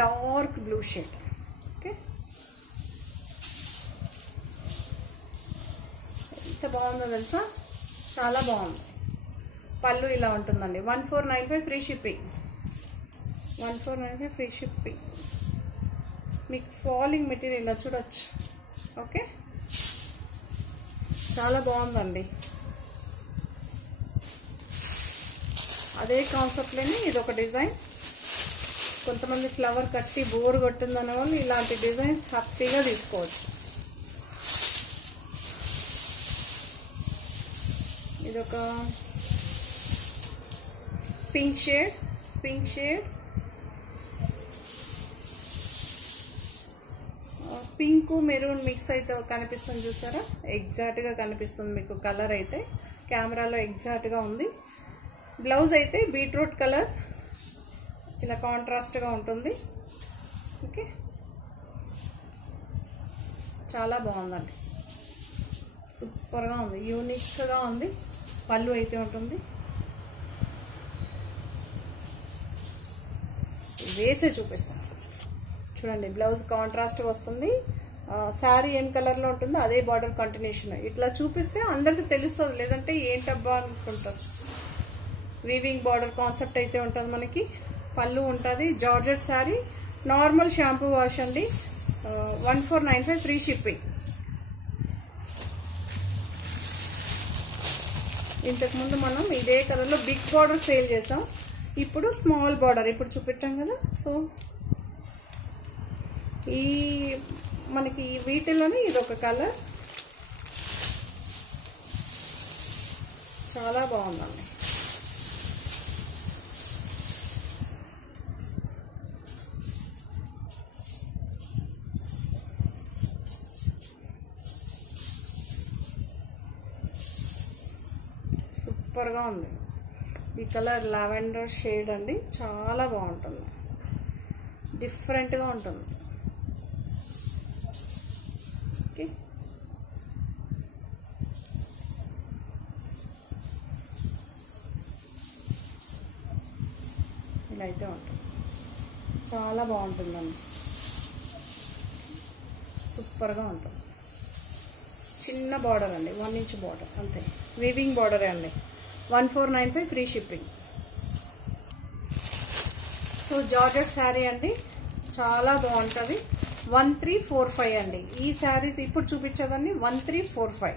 Dark blue shade. ఓకే, ఎంత బాగుందో తెలుసా, చాలా బాగుంది. పళ్ళు ఇలా ఉంటుందండి. 1495 ఫ్రీ షిప్పింగ్. 1495 free shipping. మీకు ఫాలింగ్ మెటీరియల్ ఇలా చూడొచ్చు. ఓకే, చాలా బాగుందండి. అదే కాన్సెప్ట్లోనే ఇది ఒక డిజైన్. కొంతమంది ఫ్లవర్ కట్టి బోర్ కొట్టిందనే వాళ్ళు ఇలాంటి డిజైన్ హ్యాపీగా తీసుకోవచ్చు. ఇదొక pink shade, pink shade, pink maroon mix అయితే కనిపిస్తుంది చూసారా, ఎగ్జాక్ట్గా కనిపిస్తుంది మీకు. కలర్ అయితే కెమెరాలో ఎగ్జాక్ట్గా ఉంది. బ్లౌజ్ అయితే బీట్రూట్ కలర్, ఇలా కాంట్రాస్ట్గా ఉంటుంది. ఓకే, చాలా బాగుందండి, సూపర్గా ఉంది, యూనిక్గా ఉంది. పళ్ళు అయితే ఉంటుంది. వేసే చూపిస్తాను చూడండి. బ్లౌజ్ కాంట్రాస్ట్ వస్తుంది. శారీ ఏం కలర్లో ఉంటుందో అదే బార్డర్ కంటిన్యూషన్. ఇట్లా చూపిస్తే అందరికి తెలుస్తుంది, లేదంటే ఏంటబ్బా అనుకుంటారు. వీవింగ్ బార్డర్ కాన్సెప్ట్ అయితే ఉంటుంది మనకి. పళ్ళు ఉంటుంది. Georgette sari, normal shampoo wash అండి. 1495 ఫ్రీ షిప్పింగ్. ఇంతకుముందు మనం ఇదే కలర్లో బిగ్ బార్డర్ సేల్ చేసాం, ఇప్పుడు స్మాల్ బార్డర్ ఇప్పుడు చూపెట్టాం కదా. సో ఈ మనకి వీటిలోనే ఇదొక కలర్. చాలా బాగుందండి. సూపర్గా ఉంది. ఈ కలర్ లావెండర్ షేడ్ అండి, చాలా బాగుంటుంది, డిఫరెంట్గా ఉంటుంది. ఓకే, ఇలా అయితే ఉంటుంది, చాలా బాగుంటుందండి, సూపర్గా ఉంటుంది. చిన్న బార్డర్ అండి, 1 ఇంచ్ బార్డర్ అంతే, వీవింగ్ బార్డరే అండి. 1495 free shipping. So georgette sari అండి, చాలా బాగుంటుంది. 1345 అండి. ఈ శారీస్ ఇప్పుడు చూపించేదండి 1345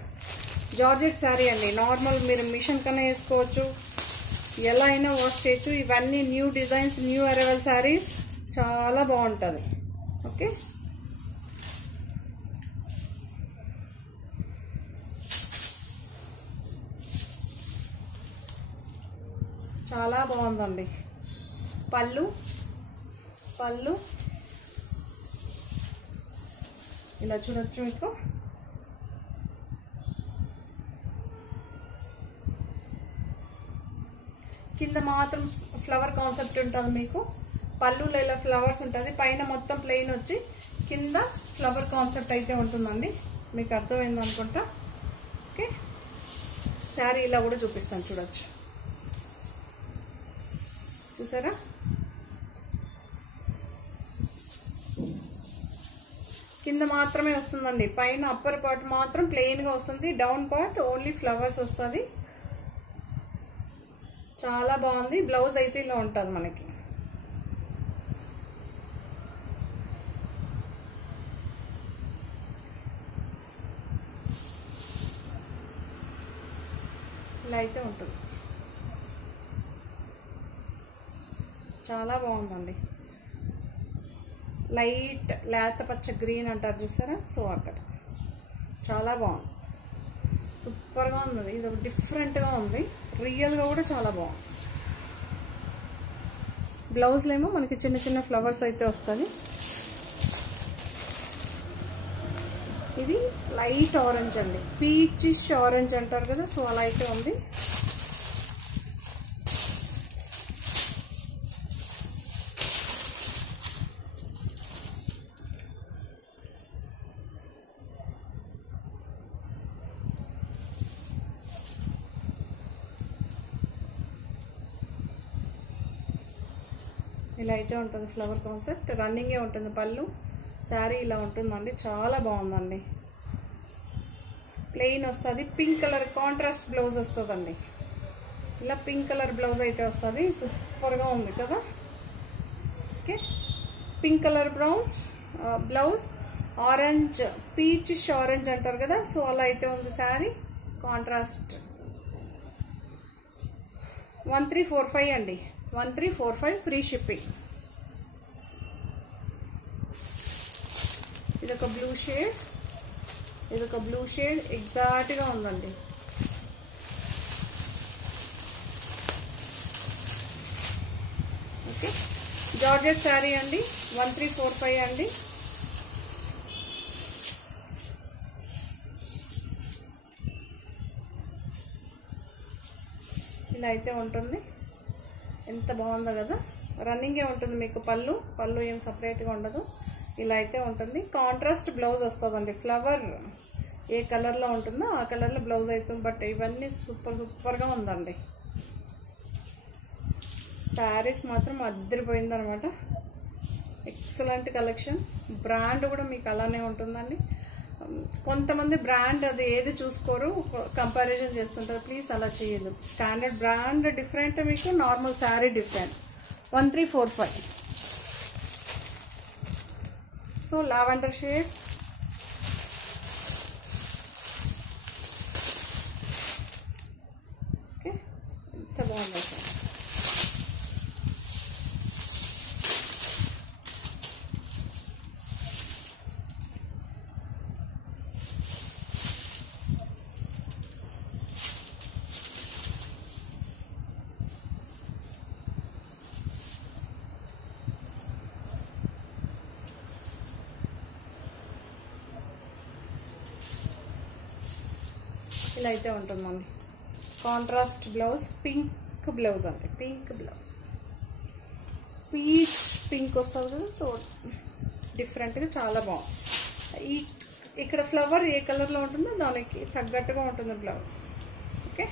జార్జెట్ శారీ అండి. నార్మల్ మీరు మిషన్ కన్నా వేసుకోవచ్చు, ఎలా అయినా వాష్ చేయొచ్చు. ఇవన్నీ new designs, new arrival saris, చాలా బాగుంటుంది. ఓకే, చాలా బాగుందండి. పళ్ళు ఇలా చూడొచ్చు మీకు. కింద మాత్రం ఫ్లవర్ కాన్సెప్ట్ ఉంటుంది మీకు. పళ్ళులో ఇలా ఫ్లవర్స్ ఉంటుంది, పైన మొత్తం ప్లెయిన్ వచ్చి కింద ఫ్లవర్ కాన్సెప్ట్ అయితే ఉంటుందండి. మీకు అర్థమైంది అనుకుంటా. ఓకే, శారీ ఇలా కూడా చూపిస్తాను, చూడొచ్చు. చూసారా, కింద మాత్రమే వస్తుందండి, పైన అప్పర్ పార్ట్ మాత్రం ప్లెయిన్గా వస్తుంది, డౌన్ పార్ట్ ఓన్లీ ఫ్లవర్స్ వస్తుంది. చాలా బాగుంది. బ్లౌజ్ అయితే ఇలా ఉంటుంది మనకి. ఇలా అయితే ఉంటుంది, చాలా బాగుందండి. లైట్ లేత పచ్చ గ్రీన్ అంటారు చూసారా, సో అక్కడ చాలా బాగుంది, సూపర్గా ఉంది. ఇది ఒక డిఫరెంట్గా ఉంది, రియల్గా కూడా చాలా బాగుంది. బ్లౌజ్లో ఏమో మనకి చిన్న చిన్న ఫ్లవర్స్ అయితే వస్తుంది. ఇది లైట్ ఆరెంజ్ అండి, పీచిష్ ఆరెంజ్ అంటారు కదా, సో అలా అయితే ఉంది. ఇలా అయితే ఉంటుంది ఫ్లవర్ కాన్సెప్ట్, రన్నింగే ఉంటుంది. పళ్ళు శారీ ఇలా ఉంటుందండి, చాలా బాగుందండి. ప్లెయిన్ వస్తుంది, పింక్ కలర్ కాంట్రాస్ట్ బ్లౌజ్ వస్తుందండి. ఇలా పింక్ కలర్ బ్లౌజ్ అయితే వస్తుంది, సూపర్గా ఉంది కదా. Okay, pink colour blouse, orange peachish orange అంటారు కదా, సో అలా అయితే ఉంది శారీ. కాంట్రాస్ట్ 1345 అండి, 1345 ఫ్రీ షిప్పింగ్. ఇదొక బ్లూ షేడ్ ఎగ్జాక్ట్గా ఉందండి. ఓకే, జార్జెట్ శారీ అండి, 1345 అండి. ఇలా అయితే ఉంటుంది, ఎంత బాగుందో కదా. రన్నింగే ఉంటుంది మీకు. పళ్ళు ఏం సపరేట్గా ఉండదు, ఇలా అయితే ఉంటుంది. కాంట్రాస్ట్ బ్లౌజ్ వస్తుందండి, ఫ్లవర్ ఏ కలర్లో ఉంటుందో ఆ కలర్లో బ్లౌజ్ అవుతుంది. బట్ ఇవన్నీ సూపర్గా ఉందండి. శారీస్ మాత్రం అద్దరిపోయిందనమాట, ఎక్సలెంట్ కలెక్షన్. బ్రాండ్ కూడా మీకు అలానే ఉంటుందండి. కొంతమంది బ్రాండ్ అది ఏది చూసుకోరు, కంపారిజన్ చేస్తుంటారు. ప్లీజ్ అలా చేయదు. స్టాండర్డ్ బ్రాండ్ డిఫరెంట్, మీకు normal sari different. 1345. So lavender shade, okay, ఎంత బాగుంది. ఇలా అయితే ఉంటుందండి. కాంట్రాస్ట్ బ్లౌజ్, పింక్ బ్లౌజ్ అండి, పింక్ బ్లౌజ్, పీచ్ పింక్ వస్తుంది కదా, సో డిఫరెంట్గా చాలా బాగుంది. ఇక్కడ ఫ్లవర్ ఏ కలర్లో ఉంటుందో దానికి తగ్గట్టుగా ఉంటుంది బ్లౌజ్. ఓకే,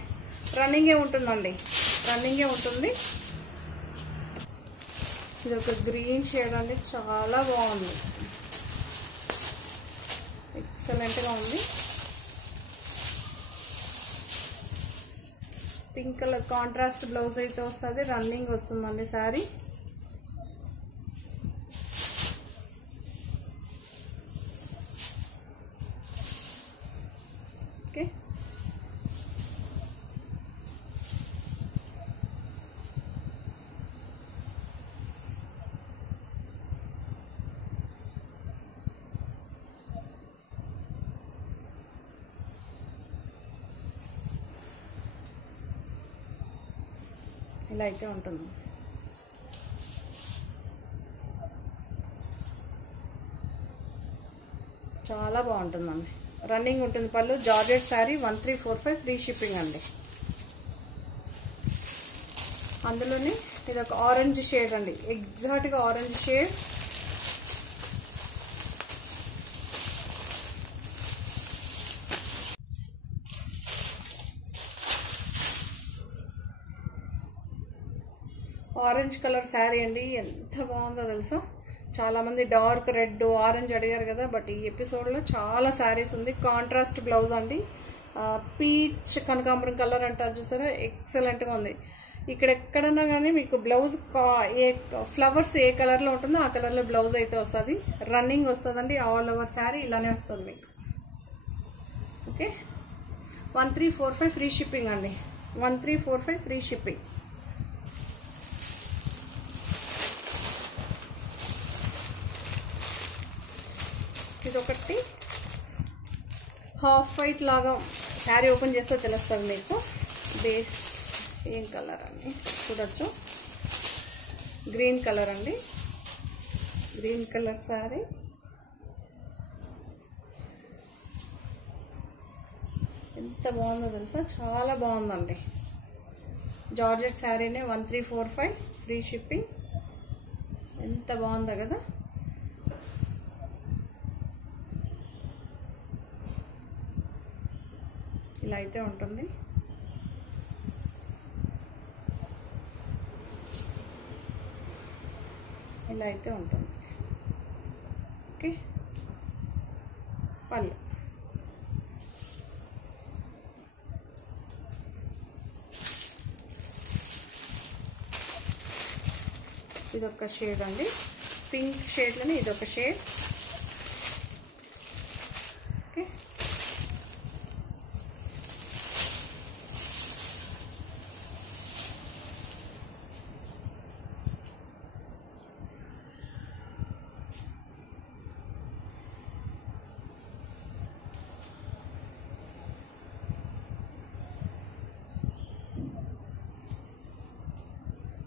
రన్నింగే ఉంటుందండి, రన్నింగే ఉంటుంది. ఇది ఒక గ్రీన్ షేడ్ అండి, చాలా బాగుంది, ఎక్సలెంట్గా ఉంది. పింక్ కలర్ కాంట్రాస్ట్ బ్లౌజ్ అయితే వస్తుంది, రన్నింగ్ వస్తుందండి శారీ. ఓకే, ఇలా అయితే ఉంటుంది. చాలా బాగుంటుందండి, రన్నింగ్ ఉంటుంది. పళ్ళు జార్జెట్ శారీ 1345 ఫ్రీ షిప్పింగ్ అండి. అందులోనే ఇది ఒక ఆరెంజ్ షేడ్ అండి, ఎగ్జాక్ట్గా orange shade. Orange colour sari అండి, ఎంత బాగుందో తెలుసా. చాలామంది డార్క్ రెడ్ ఆరెంజ్ అడిగారు కదా, బట్ ఈ ఎపిసోడ్లో చాలా శారీస్ ఉంది. కాంట్రాస్ట్ బ్లౌజ్ అండి, పీచ్ కనకాంబరం కలర్ అంటారు చూసారా, ఎక్సలెంట్గా ఉంది. ఇక్కడ ఎక్కడన్నా కానీ మీకు బ్లౌజ్ ఏ ఫ్లవర్స్ ఏ కలర్లో ఉంటుందో ఆ కలర్లో బ్లౌజ్ అయితే వస్తుంది. రన్నింగ్ వస్తుందండి, ఆల్ ఓవర్ శారీ ఇలానే వస్తుంది మీకు. ఓకే, 1345 ఫ్రీ షిప్పింగ్ అండి, 1345 ఫ్రీ షిప్పింగ్. ఇదొకటి హాఫ్ వైట్ లాగా, శారీ ఓపెన్ చేస్తే తెలుస్తుంది మీకు. బేస్ ఏం కలర్ అని చూడొచ్చు, గ్రీన్ కలర్ అండి, గ్రీన్ కలర్ శారీ. ఎంత బాగుందో తెలుసా, చాలా బాగుందండి. జార్జెట్ శారీనే 1345 ఫ్రీ షిప్పింగ్. ఎంత బాగుందో కదా. ఇలా అయితే ఉంటుంది. ఇలా అయితే ఉంటుంది. ఓకే, పళ్ళు ఇదొక షేడ్ అండి, పింక్ షేడ్లోనే ఇదొక షేడ్. ఓకే,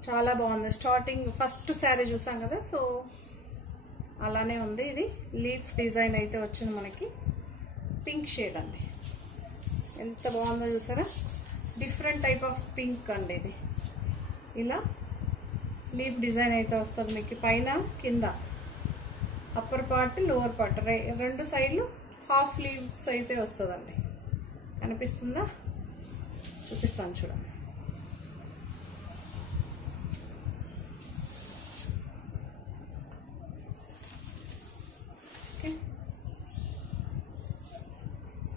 చాలా బాగుంది. స్టార్టింగ్ ఫస్ట్ శారీ చూసాం కదా, సో అలానే ఉంది. ఇది లీఫ్ డిజైన్ అయితే వచ్చింది మనకి, పింక్ షేడ్ అండి, ఎంత బాగుందో చూసారా. డిఫరెంట్ టైప్ ఆఫ్ పింక్ అండి ఇది. ఇలా లీఫ్ డిజైన్ అయితే వస్తుంది మీకు, పైన కింద అప్పర్ పార్ట్ లోవర్ పార్ట్ రెండు సైడ్లు హాఫ్ లీవ్స్ అయితే వస్తుందండి. కనిపిస్తుందా, చూపిస్తాను చూడండి.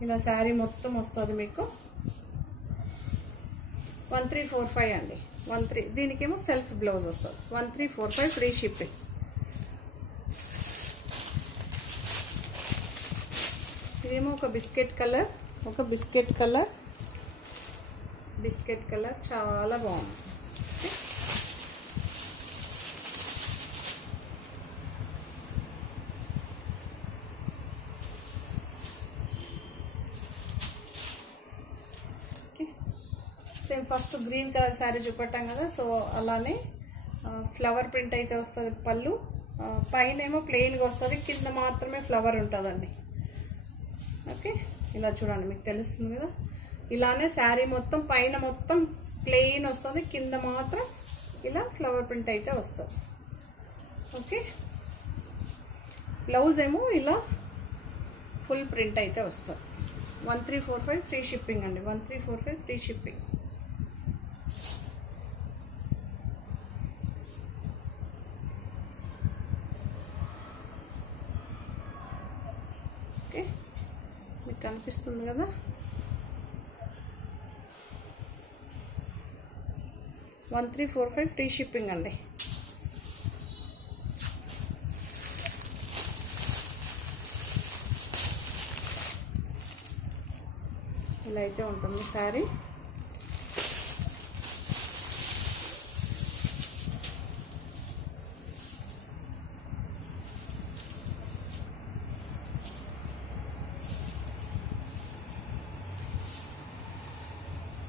ఇలా శారీ మొత్తం వస్తుంది మీకు. 1345 అండి, 13. దీనికేమో సెల్ఫ్ బ్లౌజ్ వస్తుంది. 1345 ఫ్రీ షిప్పింగ్. ఇదేమో ఒక బిస్కెట్ కలర్, బిస్కెట్ కలర్ చాలా బాగుంది. Same first green colour sari చూపెట్టాం కదా, సో అలానే ఫ్లవర్ ప్రింట్ అయితే వస్తుంది పళ్ళు. పైన ఏమో ప్లెయిన్గా వస్తుంది, కింద మాత్రమే ఫ్లవర్ ఉంటుందండి. ఓకే, ఇలా చూడండి మీకు తెలుస్తుంది కదా. ఇలానే శారీ మొత్తం పైన మొత్తం ప్లెయిన్ వస్తుంది, కింద మాత్రం ఇలా ఫ్లవర్ ప్రింట్ అయితే వస్తుంది. ఓకే, బ్లౌజ్ ఏమో ఇలా ఫుల్ ప్రింట్ అయితే వస్తుంది. 1345 ఫ్రీ షిప్పింగ్ అండి. 1345 ఫ్రీ షిప్పింగ్. ఓకే, మీకు కనిపిస్తుంది కదా. 1345 ఫ్రీ షిప్పింగ్ అండి. ఇలా అయితే ఉంటుంది శారీ.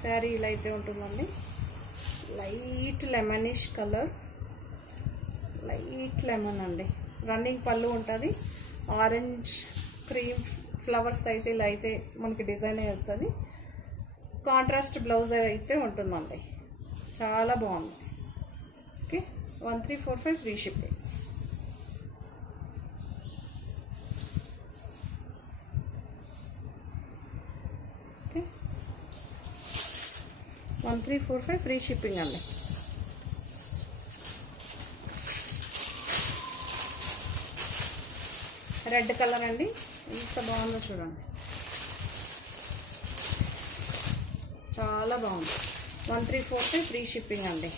శారీ ఇలా అయితే ఉంటుందండి. Light lemonish colour, light lemon అండి. రన్నింగ్ పళ్ళు ఉంటుంది. ఆరెంజ్ క్రీమ్ ఫ్లవర్స్ అయితే ఇలా అయితే మనకి డిజైన్ వస్తుంది. కాంట్రాస్ట్ బ్లౌజ్ అయితే ఉంటుందండి. చాలా బాగుంది. Okay, 1345 free shipping. Okay, 1345 free shipping అండి. రెడ్ కలర్ అండి, ఎంత బాగుందో చూడండి, చాలా బాగుంది. 1345 ఫ్రీ షిప్పింగ్ అండి.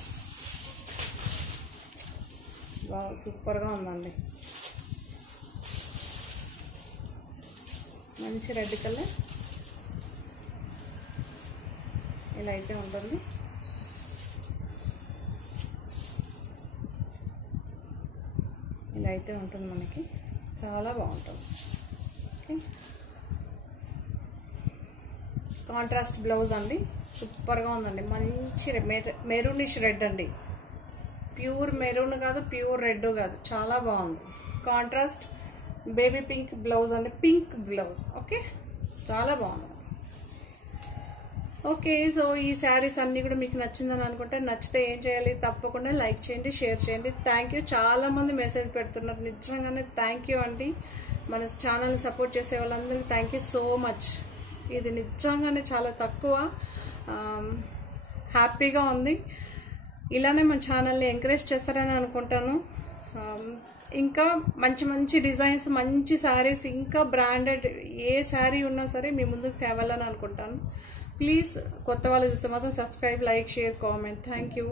బాగా సూపర్గా ఉందండి. మంచి రెడ్ కలర్ ఇలా అయితే ఉంటుంది. ఇలా అయితే ఉంటుంది మనకి, చాలా బాగుంటుంది. ఓకే, కాంట్రాస్ట్ బ్లౌజ్ అండి. సూపర్గా ఉందండి. మంచి మెరూనిష్ రెడ్ అండి. ప్యూర్ మెరూన్ కాదు, ప్యూర్ రెడ్ కాదు, చాలా బాగుంది. కాంట్రాస్ట్ బేబీ పింక్ బ్లౌజ్ అండి, పింక్ బ్లౌజ్. ఓకే, చాలా బాగుంది. ఓకే, సో ఈ శారీస్ అన్నీ కూడా మీకు నచ్చిందని అనుకుంటే, నచ్చితే ఏం చేయాలి, తప్పకుండా లైక్ చేయండి, షేర్ చేయండి. Thank you. చాలామంది మెసేజ్ పెడుతున్నారు, నిజంగానే థ్యాంక్ యూ అండి. మన ఛానల్ని సపోర్ట్ చేసే వాళ్ళందరికీ థ్యాంక్ యూ సో మచ్. ఇది నిజంగానే చాలా తక్కువ, హ్యాపీగా ఉంది. ఇలానే మన ఛానల్ని ఎంకరేజ్ చేస్తారని అనుకుంటాను. ఇంకా మంచి మంచి డిజైన్స్, మంచి శారీస్, ఇంకా బ్రాండెడ్ ఏ శారీ ఉన్నా సరే మీ ముందుకు తేవాలని అనుకుంటాను. ప్లీజ్ కొత్త వాళ్ళు చూస్తే మాత్రం subscribe, like, share, comment. Thank you.